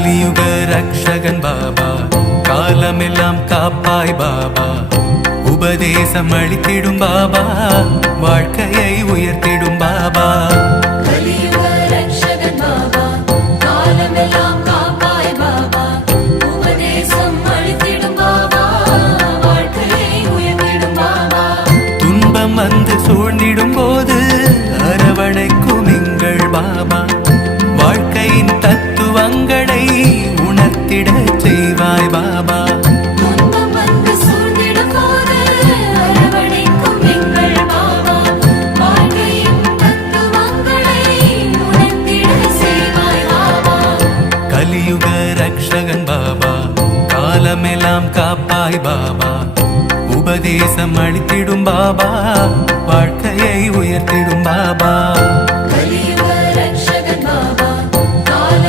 கலியுக ரக்ஷகன் பாபா காலமெல்லாம் காப்பாய் பாபா. உபதேசம் அளித்திடும் பாபா வாழ்க்கையை உயர்த்திடும் பாபா. கலியுக ரட்சகன் பாபா காலமெல்லாம் காப்பாய் பாபா. உபதேசம் அளித்திடும் பாபா வாழ்க்கையை உயர்த்திடும் பாபா. துன்பம் வந்து சூழ்ந்திடும் போது அரவணைக்கும் எங்கள் பாபா. வாழ்க்கையின் தத்துவங்களை உணர்த்திட செய்வாய் பாபா. கலியுக ரக்ஷகன் பாபா காலமெல்லாம் காப்பாய் பாபா. உபதேசம் அளித்திடும் பாபா வாழ்க்கையை உயர்த்திடும் பாபா.